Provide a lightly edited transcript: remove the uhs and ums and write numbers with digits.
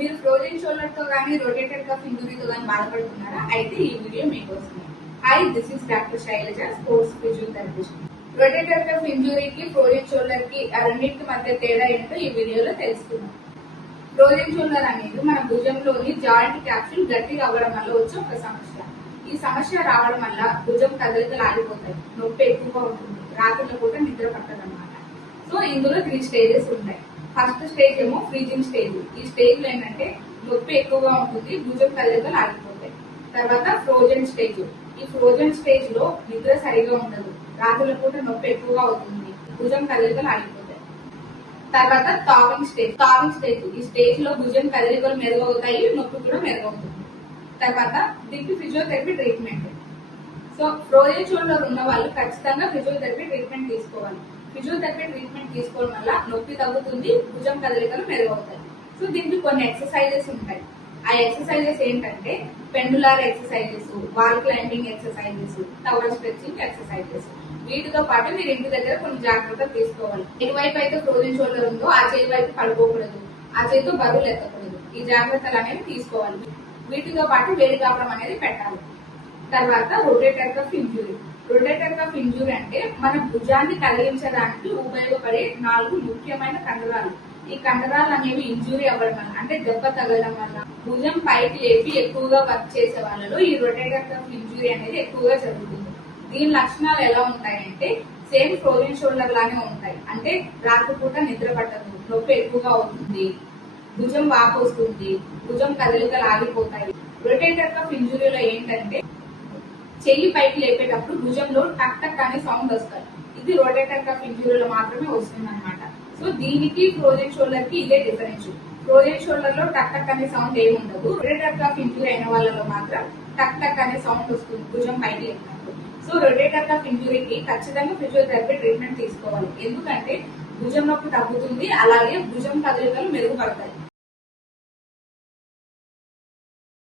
మీరు frozen shoulder తో కానీ రొటేటెడ్ కఫ్ ఇంజురీతో కానీ బాధపడుతున్నారా? అయితే ఈ వీడియో మీకోసం. Hi, this is doctor Shailaja, sports physiotherapist. Rotated cuff ఇంజురీకి ఫ్రోజన్ షోల్డర్ కి రెండింటి మధ్య తేడా ఏంటో ఈ వీడియోలో తెలుసుకుందాం. ఫ్రోజన్ షోల్డర్ అనేది మన భుజంలోని జాయింట్ క్యాప్సూల్ గట్టిగా అవ్వడం వల్ల వచ్చే ఒక సమస్య. ఈ సమస్య రావడం వల్ల భుజం కదలికలు ఆగిపోతాయి, నొప్పి ఎక్కువగా ఉంటుంది, రాత్రుల పూట నిద్ర పట్టదన్నమాట. సో ఇందులో 3 స్టేజెస్ ఉంటాయి. ఫస్ట్ స్టేజ్ ఏమో ఫ్రీజింగ్ స్టేజ్. ఈ స్టేజ్ లో ఏంటంటే నొప్పి ఎక్కువగా ఉంటుంది, భుజం కదలికలు ఆగిపోతాయి. తర్వాత ఫ్రోజన్ స్టేజ్. ఈ ఫ్రోజన్ స్టేజ్ లో నిద్ర సరిగా ఉండదు, రాత్రుల పూట నొప్పి ఎక్కువగా అవుతుంది, భుజం కదలికలు ఆగిపోతాయి. తర్వాత థావింగ్ స్టేజ్. Thawing stage. ఈ స్టేజ్ లో భుజం కదలికలు మెరుగవుతాయి, నొప్పి కూడా మెరుగవుతుంది. తర్వాత దీనికి physiotherapy treatment. So frozen shoulder ఉన్న వాళ్ళు ఖచ్చితంగా ఫిజియోథెరపీ ట్రీట్మెంట్ తీసుకోవాలి. ఫిజియోథెరపీ ట్రీట్మెంట్ తీసుకోవడం వల్ల నొప్పి తగ్గుతుంది, భుజం కదలికలు మెరుగవుతాయి. సో దీనికి కొన్ని ఎక్సర్సైజెస్ ఉంటాయి. ఆ ఎక్సర్సైజెస్ ఏంటంటే pendular exercises, wall climbing exercises, towel stretching exercises. వీటితో పాటు మీరు ఇంటి దగ్గర కొన్ని జాగ్రత్తలు తీసుకోవాలి. ఏ వైపు అయితే ఫ్రోజన్ షోల్డర్ ఉందో ఆ చేయి వైపు పడుకోకూడదు, ఆ చేతితో బరువులు ఎత్తకూడదు. ఈ జాగ్రత్తలు అనేవి తీసుకోవాలి. వీటితో పాటు వేడి కాపడం అనేది పెట్టాలి. తర్వాత rotator cuff injury. Rotator cuff injury అంటే మన భుజాన్ని కదిలించడానికి ఉపయోగపడే 4 ముఖ్యమైన కండరాలు. ఈ కండరాలు అనేవి ఇంజురీ అవ్వడం వల్ల, అంటే దెబ్బ తగలడం వల్ల, భుజం పైకి లేపి ఎక్కువగా వర్క్ చేసే వాళ్ళలో ఈ రొటేటర్ కఫ్ ఇంజురీ అనేది ఎక్కువగా జరుగుతుంది. దీని లక్షణాలు ఎలా ఉంటాయంటే సేమ్ ఫ్రోజన్ షోల్డర్ లానే ఉంటాయి. అంటే రాత్రిపూట నిద్ర పట్టదు, నొప్పి ఎక్కువగా అవుతుంది, భుజం వాపు వస్తుంది, భుజం కదలికలు ఆగిపోతాయి. రొటేటర్ కఫ్ ఇంజురీలో ఏంటంటే చెయ్యి పైకి లేపేటప్పుడు భుజంలో టక్ టక్ అనే సౌండ్ వస్తాయి. ఇది రొటేటర్ కఫ్ ఇంజురీలో మాత్రమే వస్తుంది అనమాట. సో దీనికి ఫ్రోజన్ షోల్డర్ కి ఇదే డిఫరెన్స్. ఫ్రోజన్ షోల్డర్ లో టక్ టక్ అనే సౌండ్ ఏమి ఉండదు. రొటేటర్ కఫ్ ఇంజురీ అయిన వాళ్ళలో మాత్రం టక్ టక్ అనే సౌండ్ వస్తుంది భుజం పైకి లేపినప్పుడు. సో రొటేటర్ కఫ్ ఇంజురీకి ఖచ్చితంగా ఫిజియోథెరపీ ట్రీట్మెంట్ తీసుకోవాలి. ఎందుకంటే భుజం నొప్పి తగ్గుతుంది, అలాగే భుజం కదలికలు మెరుగుపడతాయి.